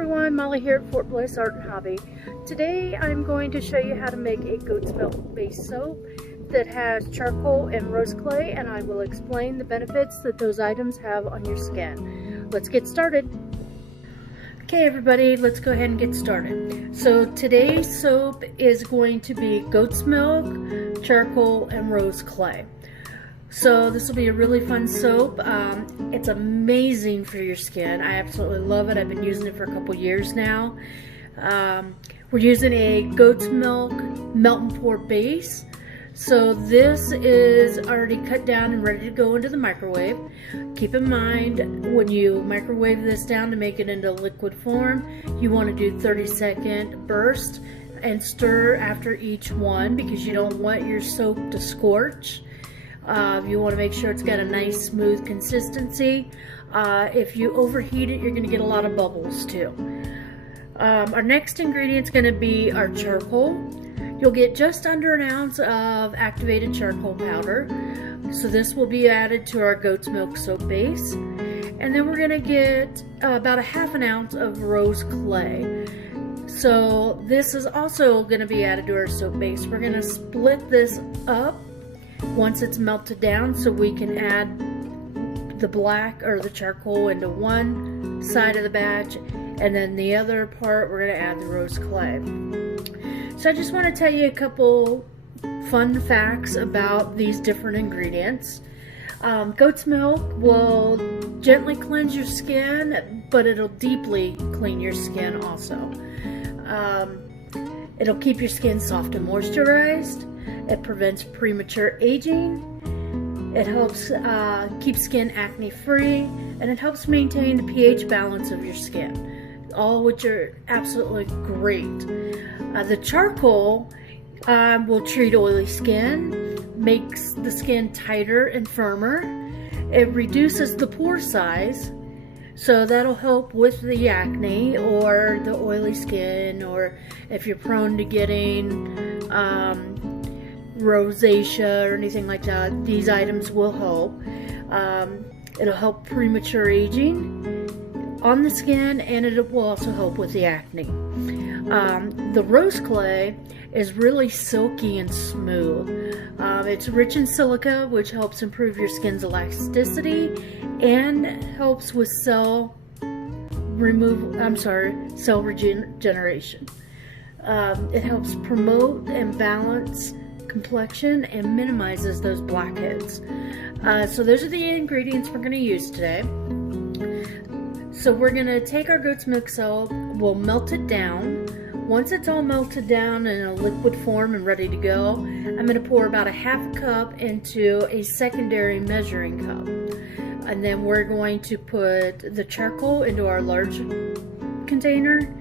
everyone, Molly here at Fort Bliss Art and Hobby. Today I'm going to show you how to make a goat's milk based soap that has charcoal and rose clay, and I will explain the benefits that those items have on your skin. Let's get started. Okay everybody, let's go ahead and get started. So today's soap is going to be goat's milk, charcoal, and rose clay. So this will be a really fun soap. It's amazing for your skin. I absolutely love it. I've been using it for a couple years now. We're using a goat's milk melt and pour base. So this is already cut down and ready to go into the microwave. Keep in mind, when you microwave this down to make it into liquid form, you want to do 30-second burst and stir after each one because you don't want your soap to scorch. You want to make sure it's got a nice smooth consistency. If you overheat it, you're going to get a lot of bubbles too. Our next ingredient is going to be our charcoal. You'll get just under an ounce of activated charcoal powder. So this will be added to our goat's milk soap base. And then we're going to get about a half an ounce of rose clay. So this is also going to be added to our soap base. We're going to split this up once it's melted down so we can add the black or the charcoal into one side of the batch, and then the other part we're going to add the rose clay. So I just want to tell you a couple fun facts about these different ingredients. Goat's milk will gently cleanse your skin, but it'll deeply clean your skin also. It'll keep your skin soft and moisturized. It prevents premature aging. It helps keep skin acne free, and it helps maintain the pH balance of your skin, all which are absolutely great. The charcoal will treat oily skin, makes the skin tighter and firmer. It reduces the pore size, so that'll help with the acne or the oily skin, or if you're prone to getting rosacea or anything like that, these items will help. It'll help premature aging on the skin, and it will also help with the acne. The rose clay is really silky and smooth. It's rich in silica, which helps improve your skin's elasticity and helps with cell regeneration. It helps promote and balance complexion and minimizes those blackheads. So those are the ingredients we're going to use today. So we're going to take our goat's milk soap, we'll melt it down. Once it's all melted down in a liquid form and ready to go, I'm going to pour about a half cup into a secondary measuring cup. And then we're going to put the charcoal into our large container,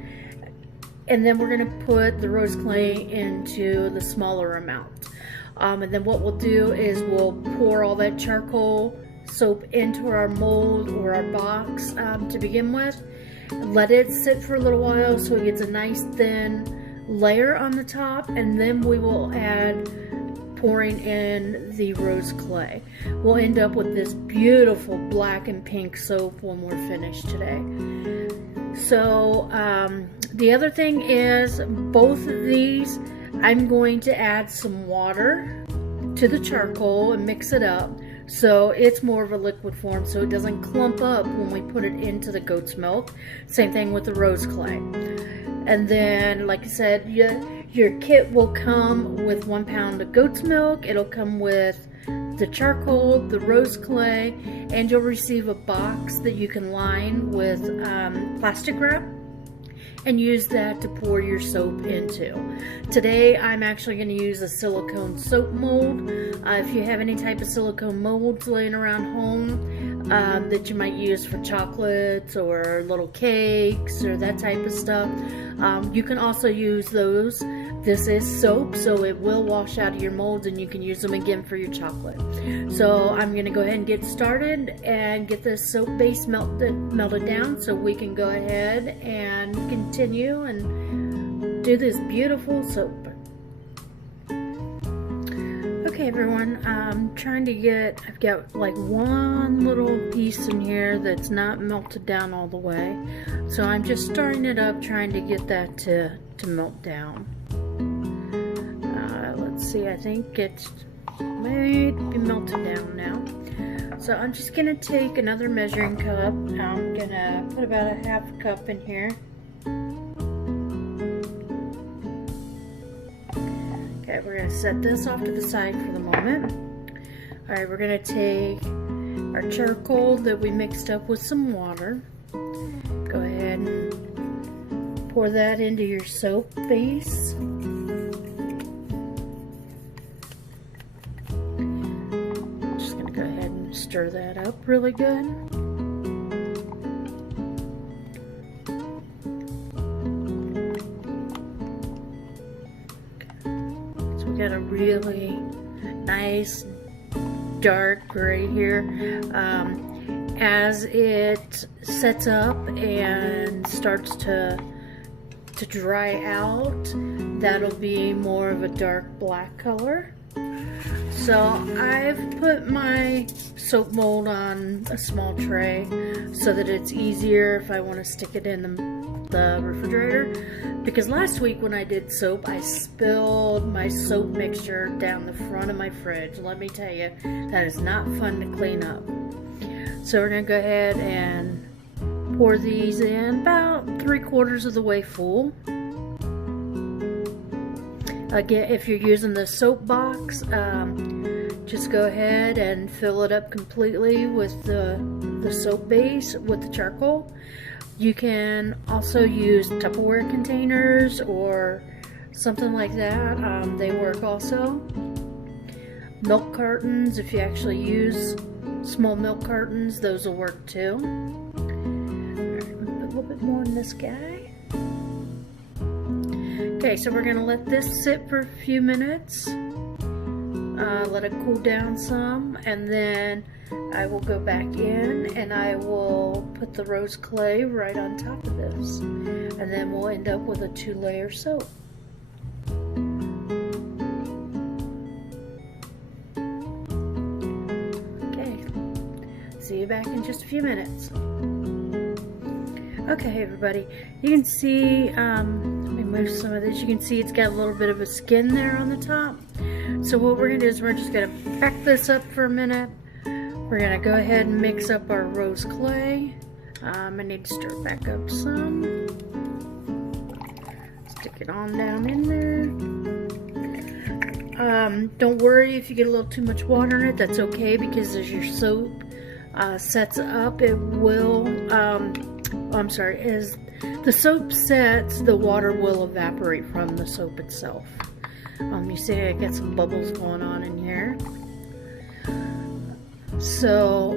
and then we're going to put the rose clay into the smaller amount. And then what we'll do is we'll pour all that charcoal soap into our mold or our box to begin with. Let it sit for a little while so it gets a nice thin layer on the top, and then we will add pouring in the rose clay. We'll end up with this beautiful black and pink soap when we're finished today. So the other thing is, both of these I'm going to add some water to the charcoal and mix it up so it's more of a liquid form so it doesn't clump up when we put it into the goat's milk. Same thing with the rose clay. And then, like I said, your kit will come with 1 pound of goat's milk. It'll come with the charcoal, the rose clay, and you'll receive a box that you can line with plastic wrap and use that to pour your soap into. Today I'm actually going to use a silicone soap mold. If you have any type of silicone molds laying around home that you might use for chocolates or little cakes or that type of stuff, you can also use those. This is soap, so it will wash out of your molds and you can use them again for your chocolate. So I'm going to go ahead and get started and get this soap base melted down so we can go ahead and continue and do this beautiful soap. Okay everyone, I'm trying to get, I've got like one little piece in here that's not melted down all the way. So I'm just stirring it up, trying to get that to melt down. Let's see, I think it's may be melted down now. So I'm just gonna take another measuring cup. I'm gonna put about a half cup in here. Okay, we're gonna set this off to the side for the moment. All right, we're gonna take our charcoal that we mixed up with some water. Go ahead and pour that into your soap base. Go ahead and stir that up really good. So we got a really nice dark gray here. As it sets up and starts to dry out, that'll be more of a dark black color. So I've put my soap mold on a small tray so that it's easier if I want to stick it in the refrigerator. Because last week when I did soap, I spilled my soap mixture down the front of my fridge. Let me tell you, that is not fun to clean up. So we're going to go ahead and pour these in about 3/4 of the way full. Again, if you're using the soap box, just go ahead and fill it up completely with the soap base with the charcoal. You can also use Tupperware containers or something like that. They work also. Milk cartons, if you actually use small milk cartons, those will work too. Alright, put a little bit more in this guy. Okay, so we're going to let this sit for a few minutes, let it cool down some, and then I will go back in and I will put the rose clay right on top of this, and then we'll end up with a 2-layer soap. Okay, see you back in just a few minutes. Okay everybody, you can see, let me move some of this, you can see it's got a little bit of a skin there on the top. So what we're going to do is we're just going to back this up for a minute. We're going to go ahead and mix up our rose clay. I need to stir it back up some. Stick it on down in there. Don't worry if you get a little too much water in it, that's okay, because as your soap sets up, it will, as the soap sets, the water will evaporate from the soap itself. You see I got some bubbles going on in here. So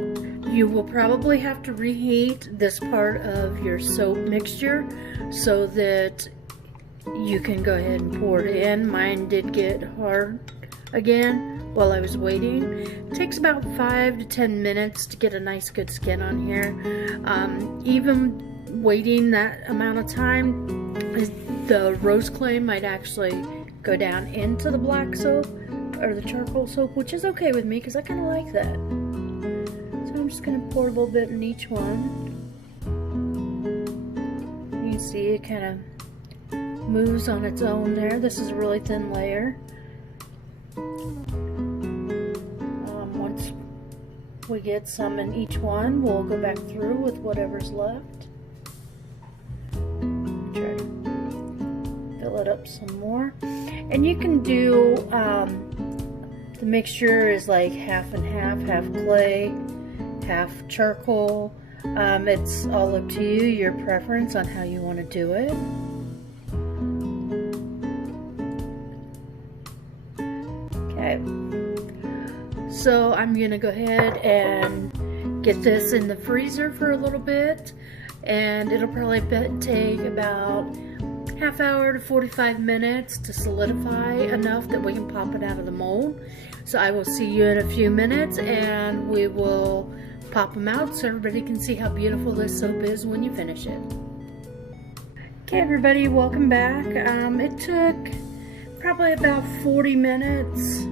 you will probably have to reheat this part of your soap mixture so that you can go ahead and pour it in. Mine did get hard again while I was waiting. It takes about 5 to 10 minutes to get a nice good skin on here. Even waiting that amount of time, the rose clay might actually go down into the black soap or the charcoal soap, which is okay with me because I kind of like that. So I'm just going to pour a little bit in each one. You can see it kind of moves on its own there. This is a really thin layer. Once we get some in each one, we'll go back through with whatever's left. Try to fill it up some more. And you can do, the mixture is like half and half clay, half charcoal. It's all up to you, your preference on how you want to do it. Okay, so I'm going to go ahead and get this in the freezer for a little bit, and it'll probably take about half hour to 45 minutes to solidify enough that we can pop it out of the mold. So I will see you in a few minutes and we will pop them out so everybody can see how beautiful this soap is when you finish it. Okay everybody, welcome back. It took probably about 40 minutes,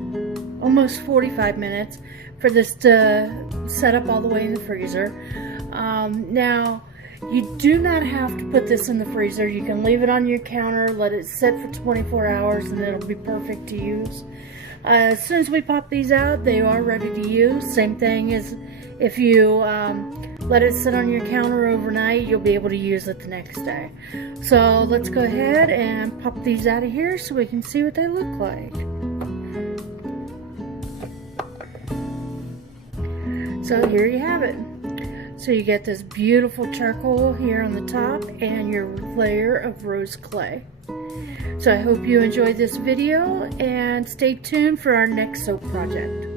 almost 45 minutes for this to set up all the way in the freezer. Now, you do not have to put this in the freezer. You can leave it on your counter, let it sit for 24 hours, and it'll be perfect to use. As soon as we pop these out, they are ready to use. Same thing as if you let it sit on your counter overnight, you'll be able to use it the next day. So let's go ahead and pop these out of here so we can see what they look like. So here you have it. So you get this beautiful charcoal here on the top and your layer of rose clay. So I hope you enjoyed this video and stay tuned for our next soap project.